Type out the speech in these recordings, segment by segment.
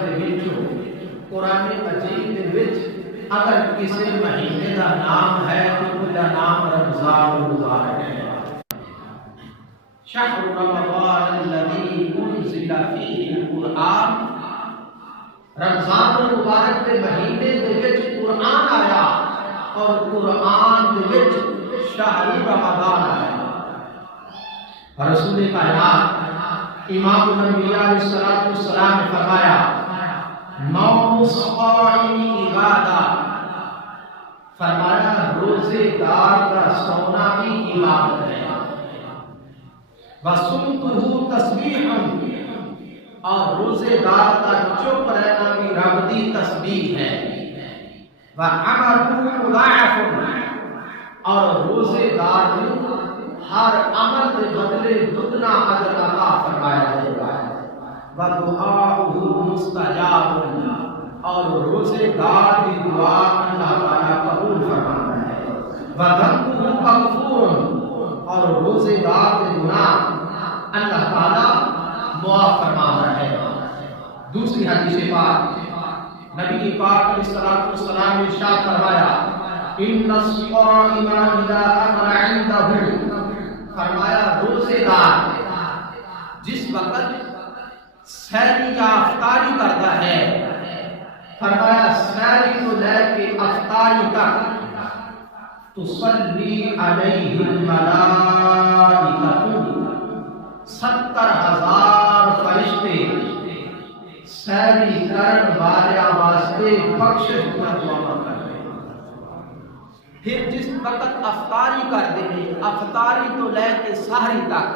دے وچوں قرآن مجید دے وچ اگر کسی مہینے دا نام ہے تو اس دا نام رمضان المبارک ہے۔ شہر رمضان الذی انزل فیہ القرآن، رمضان المبارک کے مہینے دے وچ قرآن آیا اور قرآن دے وچ شہر رمضان آیا۔ رسول کائنات امام الانبیاء علیہ السلام نے فرمایا نوم الصائم عبادہ، فرمایا روزے دار کا سونا بھی عبادت ہے، وَصُمْتُهُ تَسْبِيحًا، اور روزے دار کا چپ رہنا بھی رب دی تسبیح ہے، وَعَمَلُهُ مُضَاعَفٌ، اور روزے دار کو ہر عمل کے بدلے دگنا اجر عطا فرمایا جائے گا، وَدُعَاؤُهُ مُسْتَجَابٌ، اور روزے دار کی دعا اللہ تعالیٰ قبول فرماتا ہے، وَذَنبُهُ مَغْفُورٌ، اور روزے دار کے گناہ اللہ تعالیٰ معاف فرماتا ہے۔ دوسری حدیث پاک نبی پاک علیہ السلام نے ارشاد فرمایا ان الصائم اذا امر عنده، فرمایا روزے دار جس وقت سحری یا افطاری کرتا ہے، فرمایا سحری کو لے کے افطاری تک تصلی علیہ الملائکۃ، 70,000 فرشتے سحری کرن والے واسطے بخشش کا دعا کرتے ہیں۔ پھر جس وقت افطاری کرتے ہیں، افطاری تو لے کے سحری تک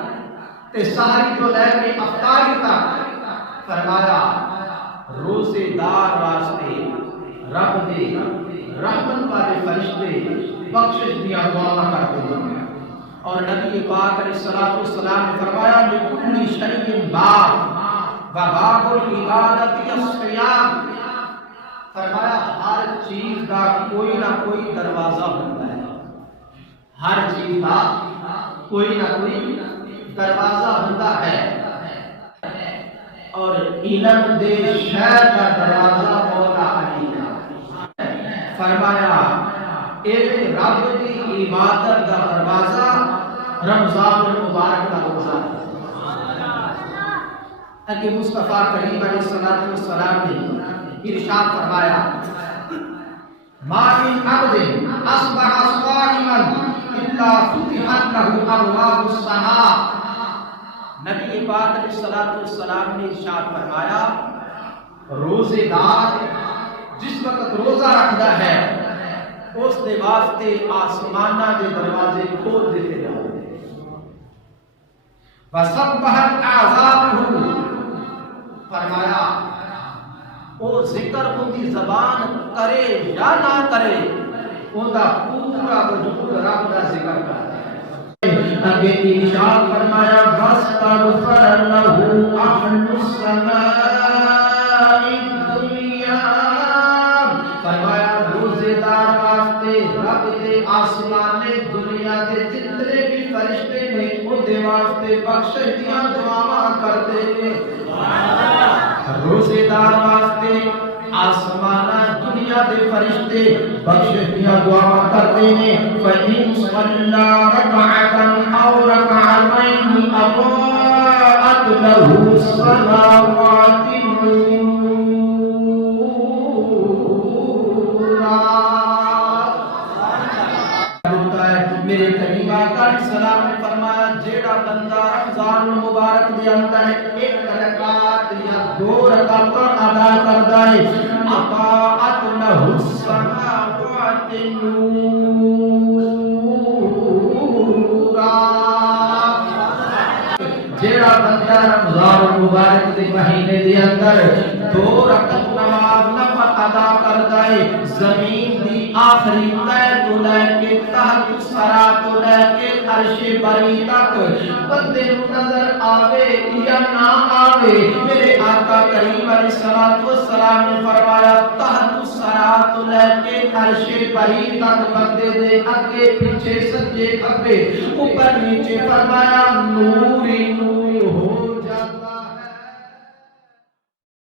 تے سحری تو لے کے افطاری تک، فرمایا روزے دار واسطے رب دے رحمت والے فرشتے بخشش دیا دعا کرتے ہیں۔ اور نبی پاک علیہ السلام نے فرمایا لِكُلِّ شَيْءٍ باب وَبَابُ الْعِبَادَةِ الصِّيَامُ، فرمایا ہر چیز کا کوئی نہ کوئی دروازہ ہوتا ہے، ہر چیز کا کوئی نہ کوئی دروازہ ہوتا ہے، اور علم دے شہر کا دروازہ مولا علی ہے، فرمایا اے رب دی عبادت کا دروازہ رمضان المبارک کا روزہ ہے۔ کہ مصطفیٰ کریم علیہ السلام نے ارشاد فرمایا ما من عبد اصبح صائما الا فتحت له ابواب السماء، نبی پاک علیہ السلام نے ارشاد فرمایا روزے دار جس وقت روزہ رکھتا ہے اس دے واسطے آسمانہ دے دروازے کھول دیتے جاؤ، وَسَبَّحَتْ أَعْضَاؤُهُ، فرمایا وہ ذکر ان کی زبان کرے یا نہ کرے ان کا پورا وجود رب کا ذکر کرتا ہے۔ آگے ارشاد فرمایا وَاسْتَغْفَرَ لَهُ أَهْلُ السَّمَاءِ الدُّنْيَا، فرمایا روزے دار واسطے رب دے آسمان دنیا دے جتنے بھی فرشتے نے وہ دے واسطے بخشش دیاں دعاواں کرتے ہیں، روزے دار واسطے آسمان دنیا دے فرشتے بخشش دیاں دعاواں کرتے ہیں۔ فَإِنْ صَلَّى رَكَعَةً أَوْ رَكَعَتَيْنِ أَضَاءَتْ لَهُ السَّمَاوَاتِ میرے کریم آقا علیہ السلام نے فرمایا جیڑا بندہ رمضان المبارک دے اندر ایک رکعت یا 2 رکعتاں ادا کردا ہے اطاعت لہ السماوات نورا، جیڑا بندہ رمضان المبارک دے مہینے دے اندر 2 رکعت نماز نفل ادا کردا ہے، زمین دی آخری تہ تو لے کے تحت سرا تو لے کے عرش بری تک بندے نو نظر آوے یا نہ آوے، میرے آقا کریم علیہ السلام نے فرمایا تحت سرا تو لے کے عرش بری تک بندے دے اگے پیچھے سجے کھبے اوپر نیچے فرمایا نور ہی نور ہو